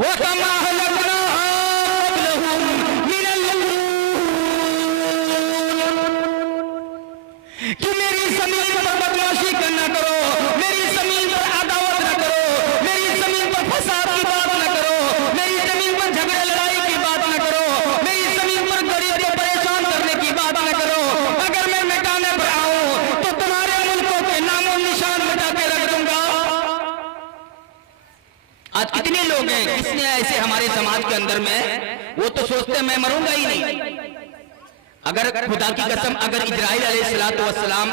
वो कमा कि मेरी जमीन पर बदमाशी करना करो, मेरी जमीन पर अदावत न करो, मेरी जमीन पर फसाद की बात न करो, मेरी जमीन पर झगड़े लड़ाई की बात न करो, मेरी जमीन पर गरीब को परेशान करने की बात न करो। अगर मैं मिटाने पर आऊं तो तुम्हारे मुल्कों के नामो निशान मिटा के रख दूंगा। आज कितने लोग हैं, किसने ऐसे हमारे समाज के अंदर में, वो तो सोचते मैं मरूंगा ही नहीं। अगर खुदा की कसम, अगर इजराइल अलैहिस्सलाम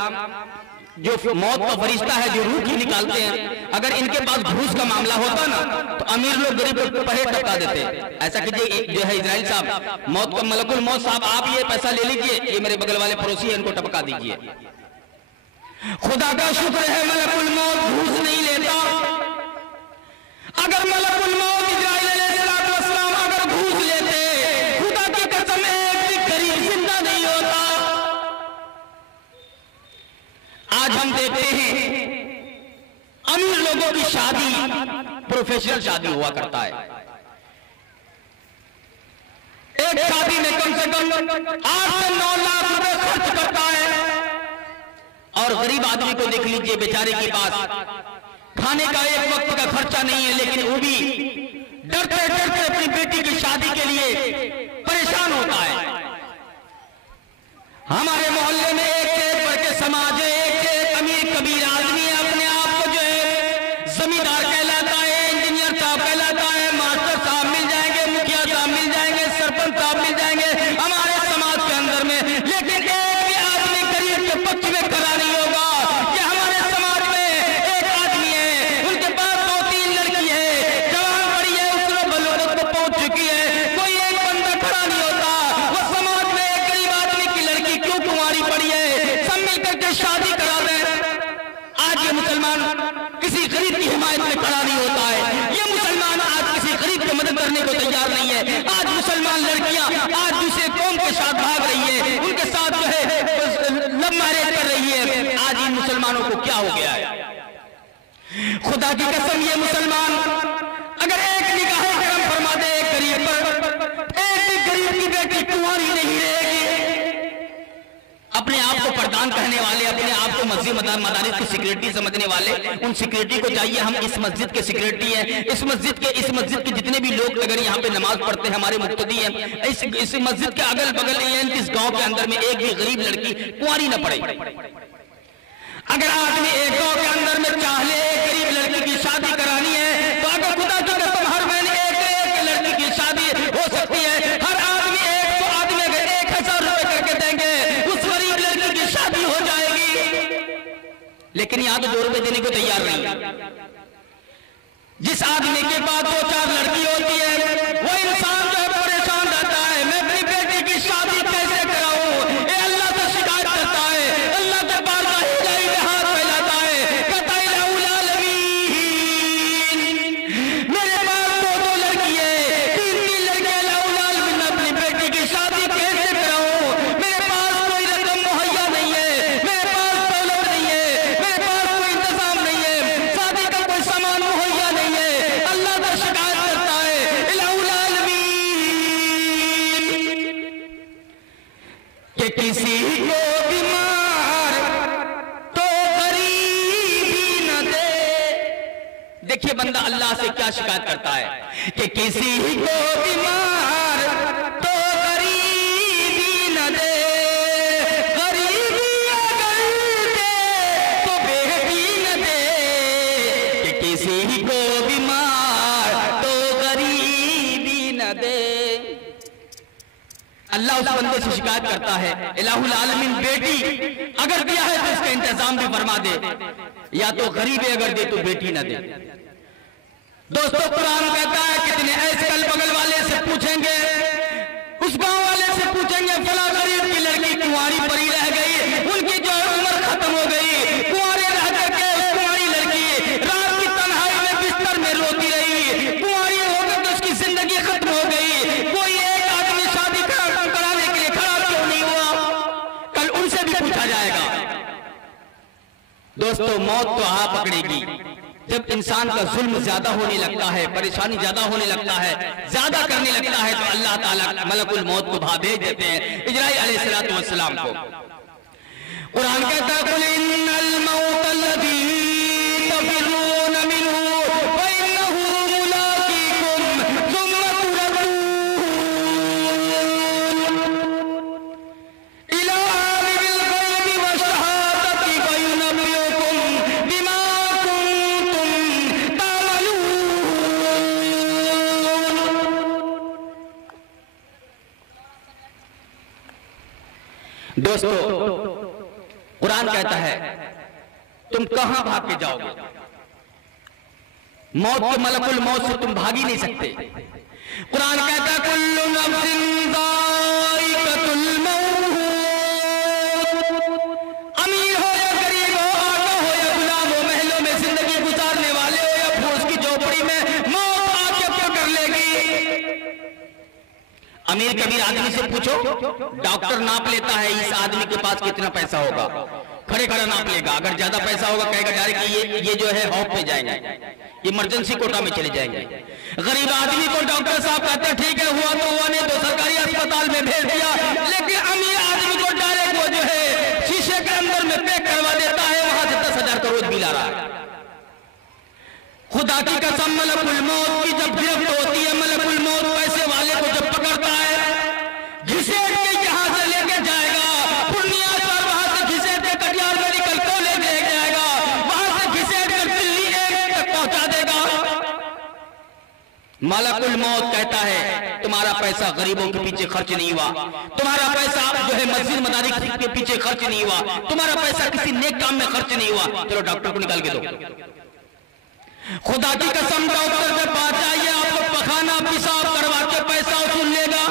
जो मौत का फरिश्ता है, जो रूह की निकालते हैं, अगर इनके पास घूस का मामला होता ना तो अमीर लोग गरीब को पहे टपका देते। ऐसा कीजिए, जो है इजराइल साहब, मौत का मलकुल मौत साहब, आप ये पैसा ले लीजिए, ये मेरे बगल वाले पड़ोसी है, इनको टपका दीजिए। खुदा का शुक्र है मलकुल मौत घूस नहीं लेता। अगर मलकुल मौत इजराइल अलैहिस्सलाम अगर घूस लेते, खुदा की कसम एक भी गरीब जिंदा नहीं होता। आज हम देखते हैं अमीर लोगों की शादी प्रोफेशनल शादी हुआ करता है। एक शादी में कम से कम 8 से 9 लाख रुपए खर्च करता है। और गरीब आदमी को देख लीजिए, बेचारे के पास खाने का एक वक्त का खर्चा नहीं है, लेकिन वो भी डरते डरते अपनी बेटी की शादी के लिए परेशान होता है। हमारे मोहल्ले में एक से एक बढ़ के समाज है, एक से एक अमीर कबीर आदमी है, अपने आप को जो है जमींदार कहलाता है, इंजीनियर साहब कहलाता है, मास्टर साहब मिल जाएंगे, मुखिया साहब मिल जाएंगे, सरपंच साहब मिल जाएंगे हमारे समाज के अंदर में, लेकिन एक भी आदमी गरीब के पक्ष में खड़ा नहीं होगा। कि हमारे समाज में एक आदमी है, उनके पास 2-3 लड़की है, जवान बड़ी है, उसने बलूगत को पहुंच चुकी है, कोई एक बंदा खड़ा नहीं होता। वो समाज में एक गरीब आदमी की लड़की क्यों कुंवारी पड़ी है, सब मिलकर के शादी करा दें। आज ये मुसलमान किसी गरीब की हिमायत में खड़ा नहीं होता है। ये मुसलमान आज किसी गरीब की मदद करने को तैयार नहीं है। आज मुसलमान लड़कियां आज दूसरे कौम के साथ भाग रही है, उनके साथ जो है लव मैरिज कर रही है। आज इन मुसलमानों को क्या हो गया है? खुदा की कसम, ये मुसलमान अगर एक निगाह करम फरमा दे एक गरीब पर, एक भी गरीब की बेटी कुंवारी नहीं रहेगी। अपने आप को प्रधान कहने वाले, अपने आप को मस्जिद मदारिस की सिक्योरिटी समझने वाले, उन सिक्योरिटी को चाहिए हम इस मस्जिद के सिक्योरिटी हैं, इस मस्जिद के जितने भी लोग अगर यहाँ पे नमाज पढ़ते हैं हमारे मुक्तदी हैं, इस मस्जिद के अगल बगल इस गांव के अंदर में एक भी गरीब लड़की कुंवारी न पड़े। अगर आदमी एक गांव के अंदर में चाह ले एक गरीब लड़की की शादी करानी है, तो अगर खुदा की कसम हर महीने एक लड़की की शादी हो सकती है। हर आदमी 100 आदमी अगर 1000 रुपए करके देंगे, उस गरीब लड़की की शादी हो जाएगी। लेकिन यहां तो 2 रुपए देने को तैयार नहीं। जिस आदमी के पास 2-4 लड़की होती है, वो इंसान जो है परेशान रहता है, मैं अपनी बेटी की शादी कैसे कराऊं, ये अल्लाह से शिकायत करता है, अल्लाह के पास हाथ फैलाता है, कहता है मेरे पास 2-2 लड़की है, 3-3 लड़कियां, मैं अपनी बेटी की शादी कैसे कराऊं, मेरे पास कोई रकम मुहैया नहीं है, मेरे पास दौलत नहीं है, मेरे पास कोई इंतजाम नहीं है, शादी का कोई सामान मुहैया नहीं है। अल्लाह से शिकायत करता है कि किसी को बीमार तो गरीबी न दे। देखिए बंदा अल्लाह से क्या शिकायत करता है कि किसी को बीमार तो गरीबी न दे, गरीबी अगर दे तो बेटी न दे, कि किसी को बीमार तो गरीबी न दे। अल्लाह उस बंदे से शिकायत करता है, इलाहुल आलमीन बेटी अगर दिया है तो इसका इंतजाम भी फरमा दे, या तो गरीबी अगर दे तो बेटी न दे। दोस्तों कुरान कहता है कितने ऐसे कल बगल वाले से पूछेंगे, उस गांव वाले से पूछेंगे फला गरीब की लड़की कुंवारी पड़ी रह गई, उनकी जो उम्र खत्म हो गई, कुंवारी रह करके उस कुंवारी लड़की रात की तन्हाई में बिस्तर में रोती रही, कुंवारी होकर तो उसकी जिंदगी खत्म हो गई। कोई एक आदमी शादी कराने के लिए खड़ा क्यों नहीं हुआ? कल उनसे भी पूछा जाएगा। दोस्तों मौत तो आ पकड़ेगी, जब इंसान का जुल्म ज्यादा होने लगता है, परेशानी ज्यादा होने लगता है, ज्यादा करने लगता है, तो अल्लाह ताला मलकुल मौत को भेज देते हैं इजराइल अलैहिस्सलातु वस्सलाम को। कुरान कहता है कुल इन्नल मौत लज़ी तफिरून मिन्हु व इन्नहु मुलाक़ीकुम सुम्मा तुरद्दून इला आलिमिल ग़ैबि वश्शहादति फयुनब्बिउकुम बिमा कुंतुम तामलून। दोस्तों, कुरान कहता है तुम कहां भाग के जाओगे? मौत के मलकुल मौत से तुम भाग ही नहीं सकते। कुरान कहता है कुल्लु नफ्सिन ज़ाइक़तुल मौत, अमीर हो या गरीब हो, आका हो या गुलाम हो, महलों में जिंदगी गुजारने वाले हो या फूस की झोपड़ी में, मौत आके पकड़ लेगी। अमीर कबीर आदमी से पूछो, डॉक्टर नाप लेता है इस आदमी के पास कितना पैसा होगा, खड़े खड़ा नाप लेगा। अगर ज्यादा पैसा होगा कहेगा डायरेक्ट ये जो है हॉप पे जाएंगे, इमरजेंसी कोटा में चले जाएंगे। गरीब आदमी को डॉक्टर साहब कहते हैं ठीक है हुआ तो हुआ, नहीं तो सरकारी अस्पताल में भेज दिया। लेकिन अमीर आदमी को डायरेक्ट वो जो है शीशे के अंदर में पैक करवा देता है, वहां से 10,000 करोड़ बिल आ रहा है। खुदा की कसम, मलकुल मौत की जब गिरफ्त होती है, मलकुल मौत पैसे वाले को जब पकड़ता है, घिसेट के यहां से लेके जाएगा पूर्णिया पर, वहां से घिसेट के कटिहार मेडिकल कॉलेज ले जाएगा, वहां से घिसेट कर दिल्ली तक पहुंचा देगा। मलकुल मौत कहता है तुम्हारा पैसा गरीबों के पीछे खर्च नहीं हुआ, तुम्हारा पैसा जो है मस्जिद मदारिस के पीछे खर्च नहीं हुआ, तुम्हारा पैसा किसी नेक काम में खर्च नहीं हुआ, चलो डॉक्टर को निकाल के दो। खुदा की कसम, डॉक्टर के पास जाइए, आपको पखाना पेशाब करवा के पैसा वसूल लेगा।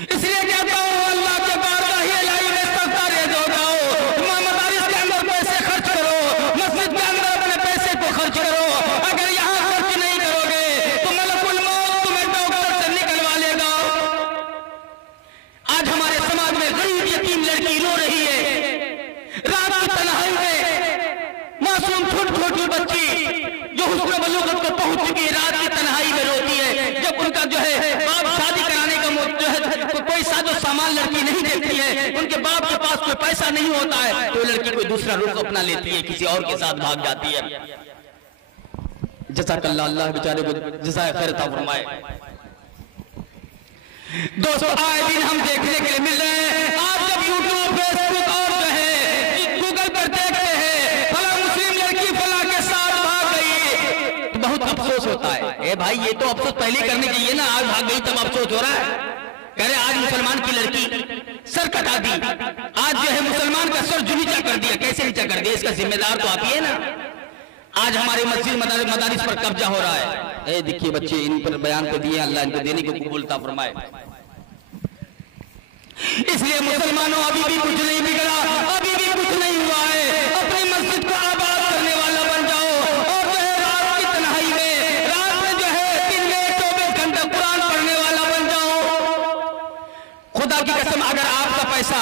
इसलिए कहता हूं अल्लाह के बारगाह इलाही में सस्ता रेज हो जाओ, मदारिस के अंदर पैसे खर्च करो, मस्जिद के अंदर अपने पैसे को खर्च करो। अगर यहां खर्च नहीं करोगे तो मलकुल मौत तुम्हें डॉक्टर से निकलवा लेगा। आज हमारे समाज में गरीब यतीम लड़की रो रही है, रात की तन्हाई में मासूम छोटी बच्ची जो हुस्न बलूगत को पहुंच चुकी है, रात की तन्हाई में रोती है। जब उनका जो है बाप शादी कराने का जो है कोई साजो सामान लड़की नहीं देती है, उनके बाप के पास कोई पैसा नहीं होता है, तो लड़की कोई दूसरा रुख अपना लेती है, किसी और के साथ भाग जाती है। जज़ाकल्लाह, अल्लाह बेचारे को जज़ाए खैर अता फरमाए। दोस्तों, आए दिन हम देखने के लिए मिल रहे हैं, आप जब यूट्यूब फेसबुक और जो है गूगल पर देखते हैं फला मुस्लिम लड़की फला के साथ भाग गई, तो बहुत अफसोस होता है। ए भाई, ये तो अफसोस पहले करने चाहिए ना, आज भाग गई तब अफसोस हो रहा है। कह रहे आज मुसलमान की लड़की सर कटा दी, आज जो है मुसलमान का सर जो नीचा कर दिया। कैसे नीचा कर दिया? इसका जिम्मेदार तो आप ही है ना। आज हमारे मस्जिद मदारिस पर कब्जा हो रहा है। ए देखिए बच्चे, इन पर बयान पे दिए, अल्लाह इनको देने को कबूलता फरमाए। इसलिए मुसलमानों, अभी भी कुछ नहीं बिगड़ा, अभी भी कुछ नहीं हुआ है। अपनी मस्जिद को आबाद करने वाला बन जाओ, और जो है रात की तन्हाई में, रात में जो है दिन में 24 घंटा कुरान पढ़ने वाला बन जाओ। खुदा की कसम, अगर आपका पैसा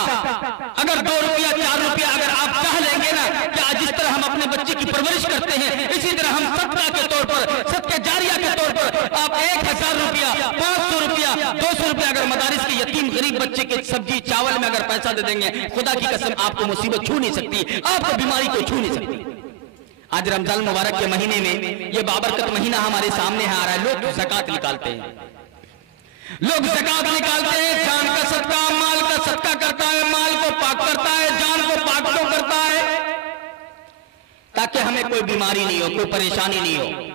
अगर 2 रुपया 4 रुपया अगर आप चाह लेंगे ना, क्या जिस तरह हम अपने बच्चे की परवरिश करते हैं, इसी तरह हम सदका के तौर पर, सदके जारिया के तौर पर आप 1000 रुपया, 500 रुपया, 200 रुपया अगर मदारिस के यतीम गरीब बच्चे के सब्जी चावल में अगर पैसा दे देंगे, खुदा की कसम आपको मुसीबत छू नहीं सकती, आपको बीमारी को छू नहीं सकती। आज रमजान मुबारक के महीने में, ये बाबरकत महीना हमारे सामने आ रहा है, लोग ज़कात निकालते हैं, लोग ज़कात निकालते हैं, जान का सदका, माल का सदका करता है, माल को पाक करता है, जान को पाक तो करता है, ताकि हमें कोई बीमारी नहीं हो, कोई परेशानी नहीं हो।